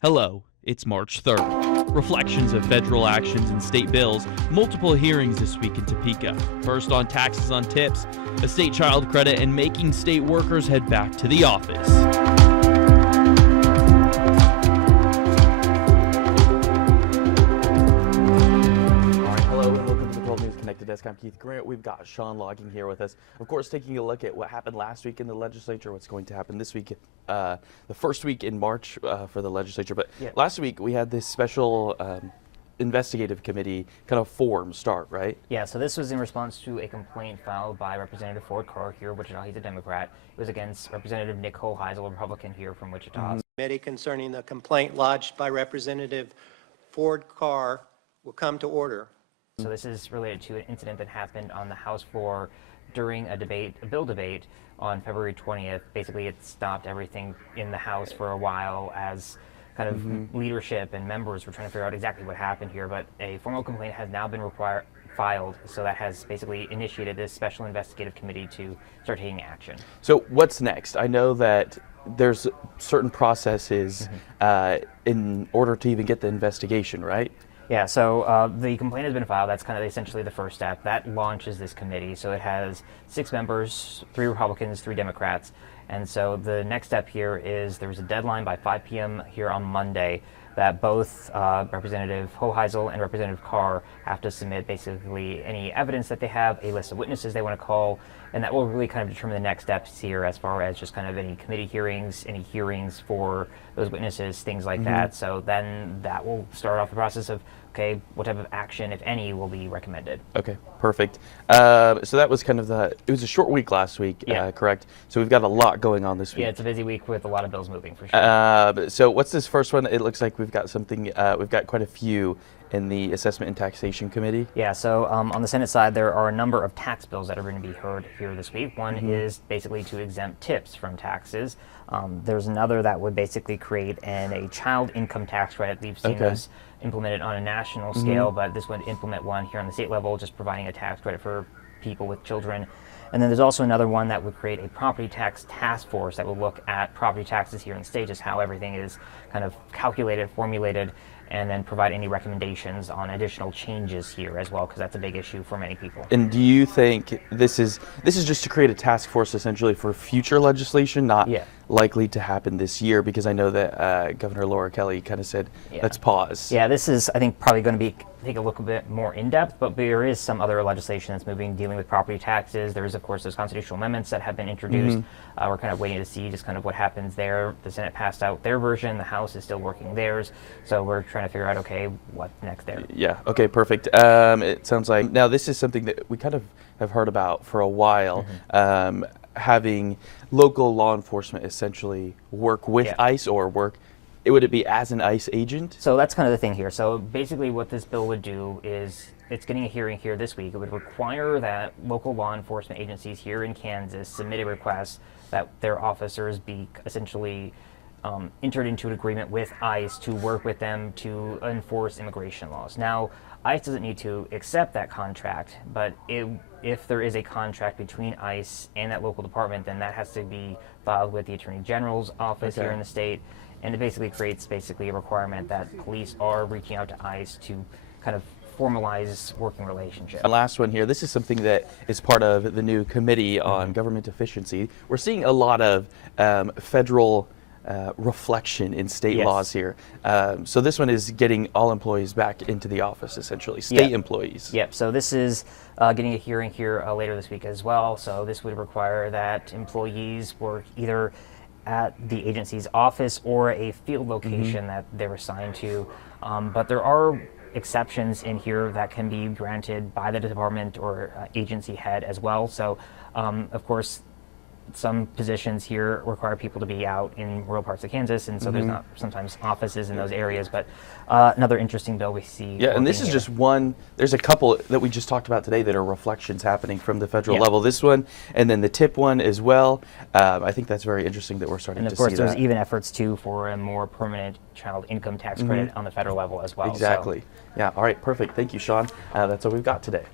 Hello, it's March 3rd. Reflections of federal actions and state bills, multiple hearings this week in Topeka. First on taxes on tips, a state child credit, and making state workers head back to the office. Desk. I'm Keith Grant. We've got Sean Logging here with us. Of course, taking a look at what happened last week in the legislature, what's going to happen this week, the first week in March for the legislature. But last week we had this special investigative committee kind of form start, right? Yeah, so this was in response to a complaint filed by Representative Ford Carr here in Wichita. He's a Democrat. It was against Representative Nick Hoheisel, a Republican here from Wichita. Committee concerning the complaint lodged by Representative Ford Carr will come to order. So this is related to an incident that happened on the House floor during a bill debate on February 20th. Basically, it stopped everything in the House for a while as kind of leadership and members were trying to figure out exactly what happened here. But a formal complaint has now been filed, so that has basically initiated this special investigative committee to start taking action. So what's next? I know that there's certain processes in order to even get the investigation, right? Yeah, so the complaint has been filed. That's kind of essentially the first step. That launches this committee. So it has 6 members, 3 Republicans, 3 Democrats. And so the next step here is there's a deadline by 5 p.m. here on Monday that both Representative Hoheisel and Representative Carr have to submit basically any evidence that they have, a list of witnesses they want to call, and that will really kind of determine the next steps here as far as just kind of any committee hearings, any hearings for those witnesses, things like that. So then that will start off the process of, okay, what type of action, if any, will be recommended. Okay, perfect. So that was kind of it was a short week last week, correct? So we've got a lot going on this week. Yeah, it's a busy week with a lot of bills moving for sure. So what's this first one? It looks like we've got something, we've got quite a few in the Assessment and Taxation Committee. Yeah, so on the Senate side, there are a number of tax bills that are going to be heard here this week. One is basically to exempt tips from taxes. There's another that would basically create a child income tax credit. We've seen those implemented on a national scale, but this would implement one here on the state level, just providing a tax credit for people with children. And then there's also another one that would create a property tax task force that will look at property taxes here in the state, just how everything is kind of calculated, formulated, and then provide any recommendations on additional changes here as well, because that's a big issue for many people. And do you think this is just to create a task force essentially for future legislation, not likely to happen this year? Because I know that Governor Laura Kelly kind of said, let's pause. Yeah, this is, I think, probably going to take a little bit more in-depth, but there is some other legislation that's moving, dealing with property taxes. There's, of course, those constitutional amendments that have been introduced. We're kind of waiting to see just kind of what happens there. The Senate passed out their version. The House is still working theirs. So we're trying to figure out, okay, what next there? Yeah, okay, perfect. It sounds like, now this is something that we kind of have heard about for a while, having local law enforcement essentially work with ICE or would it be as an ICE agent? So that's kind of the thing here. So basically what this bill would do is, it's getting a hearing here this week. It would require that local law enforcement agencies here in Kansas submit a request that their officers be essentially entered into an agreement with ICE to work with them to enforce immigration laws. Now, ICE doesn't need to accept that contract, but if there is a contract between ICE and that local department, then that has to be filed with the Attorney General's office here in the state, and it basically creates a requirement that police are reaching out to ICE to kind of formalize working relationship. The last one here, this is something that is part of the new Committee on Government Efficiency. We're seeing a lot of federal reflection in state laws here. So this one is getting all employees back into the office, essentially, state employees. Yep, so this is getting a hearing here later this week as well. So this would require that employees work either at the agency's office or a field location that they're assigned to. But there are exceptions in here that can be granted by the department or agency head as well. So, of course, some positions here require people to be out in rural parts of Kansas, and so there's not sometimes offices in those areas, but another interesting bill we see. Yeah, and this is just one, there's a couple that we just talked about today that are reflections happening from the federal level. This one, and then the tip one as well. I think that's very interesting that we're starting to see that. And of course, there's even efforts too for a more permanent child income tax credit on the federal level as well. Exactly. So. Yeah, all right, perfect. Thank you, Sean. That's all we've got today.